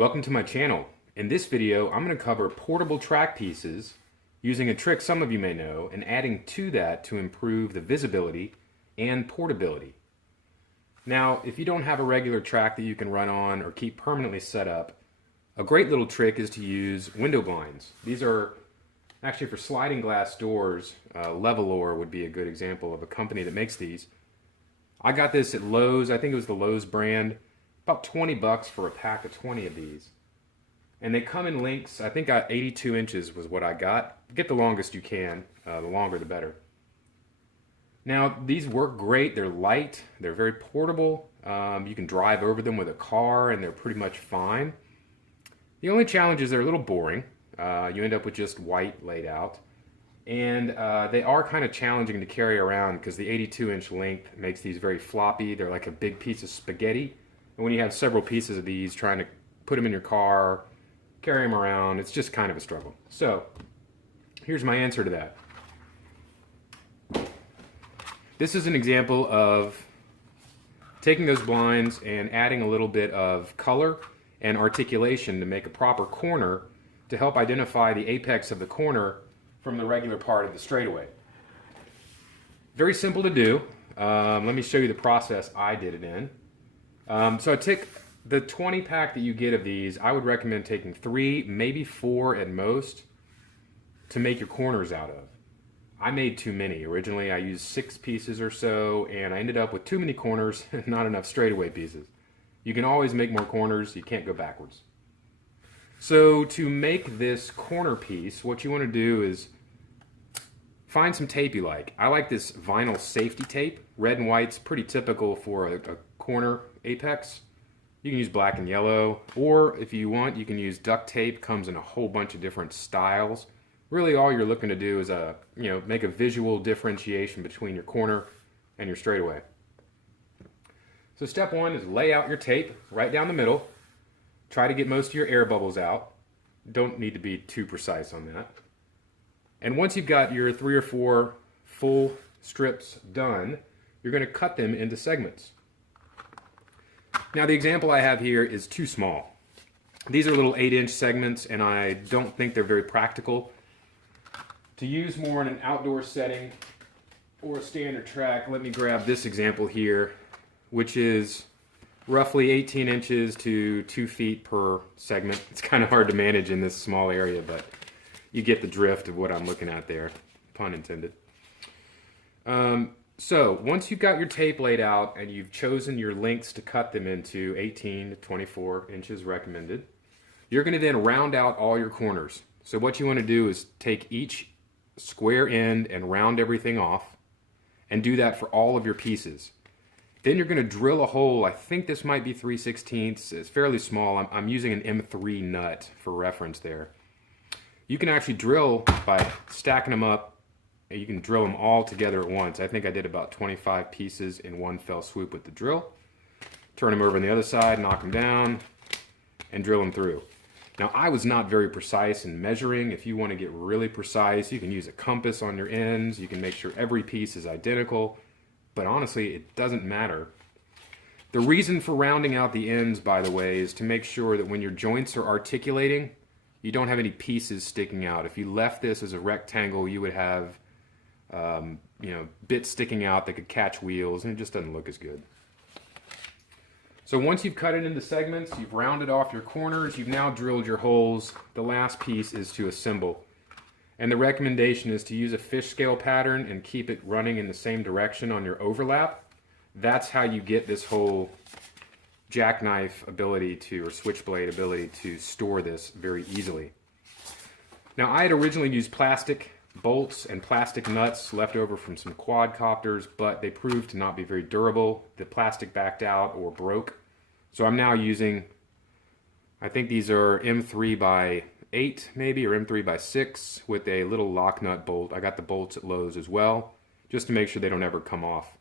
Welcome to my channel. In this video, I'm going to cover portable track pieces using a trick some of you may know and adding to that to improve the visibility and portability. Now, if you don't have a regular track that you can run on or keep permanently set up, a great little trick is to use window blinds. These are actually for sliding glass doors. Levelor would be a good example of a company that makes these. I got this at Lowe's. I think it was the Lowe's brand. About 20 bucks for a pack of 20 of these. And they come in lengths. I think 82 inches was what I got. Get the longest you can. The longer the better. Now, these work great. They're light. They're very portable. You can drive over them with a car and they're pretty much fine. The only challenge is they're a little boring. You end up with just white laid out. And they are kind of challenging to carry around because the 82-inch length makes these very floppy. They're like a big piece of spaghetti. And when you have several pieces of these, trying to put them in your car, carry them around, it's just kind of a struggle. So here's my answer to that. This is an example of taking those blinds and adding a little bit of color and articulation to make a proper corner to help identify the apex of the corner from the regular part of the straightaway. Very simple to do. Let me show you the process I did it in. So I take the 20 pack that you get of these. I would recommend taking 3, maybe 4 at most to make your corners out of. I made too many. Originally I used 6 pieces or so and I ended up with too many corners and not enough straightaway pieces. You can always make more corners. You can't go backwards. So to make this corner piece, what you want to do is find some tape you like. I like this vinyl safety tape. Red and white's pretty typical for a corner apex. You can use black and yellow, or if you want, you can use duct tape. Comes in a whole bunch of different styles. Really all you're looking to do is make a visual differentiation between your corner and your straightaway. So step 1 is lay out your tape right down the middle. Try to get most of your air bubbles out. Don't need to be too precise on that. And once you've got your 3 or 4 full strips done, you're going to cut them into segments. Now the example I have here is too small. These are little 8-inch segments and I don't think they're very practical. To use more in an outdoor setting or a standard track, let me grab this example here, which is roughly 18 inches to 2 feet per segment. It's kind of hard to manage in this small area, but you get the drift of what I'm looking at there, pun intended. So once you've got your tape laid out and you've chosen your lengths to cut them into, 18 to 24 inches recommended, you're going to then round out all your corners. So what you want to do is take each square end and round everything off and do that for all of your pieces. Then you're going to drill a hole. I think this might be 3/16. It's fairly small. I'm using an M3 nut for reference there. You can actually drill by stacking them up. You can drill them all together at once. I think I did about 25 pieces in one fell swoop with the drill. Turn them over on the other side, knock them down, and drill them through. Now, I was not very precise in measuring. If you want to get really precise, you can use a compass on your ends. You can make sure every piece is identical. But honestly, it doesn't matter. The reason for rounding out the ends, by the way, is to make sure that when your joints are articulating, you don't have any pieces sticking out. If you left this as a rectangle, you would have bits sticking out that could catch wheels, and it just doesn't look as good. So once you've cut it into segments, you've rounded off your corners, you've now drilled your holes. The last piece is to assemble. And the recommendation is to use a fish scale pattern and keep it running in the same direction on your overlap. That's how you get this whole jackknife ability to, or switchblade ability to store this very easily. Now I had originally used plastic bolts and plastic nuts left over from some quadcopters, but they proved to not be very durable. The plastic backed out or broke. So I'm now using, I think these are M3 by 8 maybe, or M3 by 6 with a little lock nut bolt. I got the bolts at Lowe's as well, just to make sure they don't ever come off.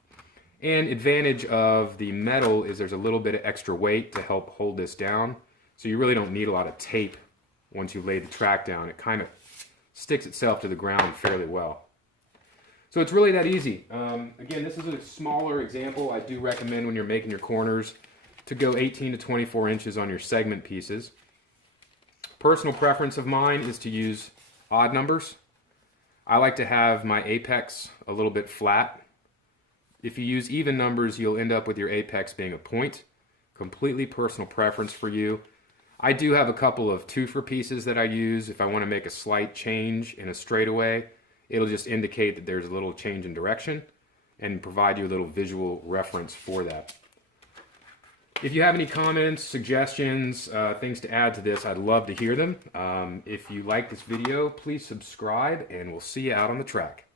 And advantage of the metal is there's a little bit of extra weight to help hold this down. So you really don't need a lot of tape once you lay the track down. It kind of sticks itself to the ground fairly well. So it's really that easy. Again, this is a smaller example. I do recommend when you're making your corners to go 18 to 24 inches on your segment pieces. Personal preference of mine is to use odd numbers. I like to have my apex a little bit flat. If you use even numbers, you'll end up with your apex being a point. Completely personal preference for you. I do have a couple of twofer pieces that I use if I want to make a slight change in a straightaway. It'll just indicate that there's a little change in direction and provide you a little visual reference for that. If you have any comments, suggestions, things to add to this, I'd love to hear them. If you like this video, please subscribe, and we'll see you out on the track.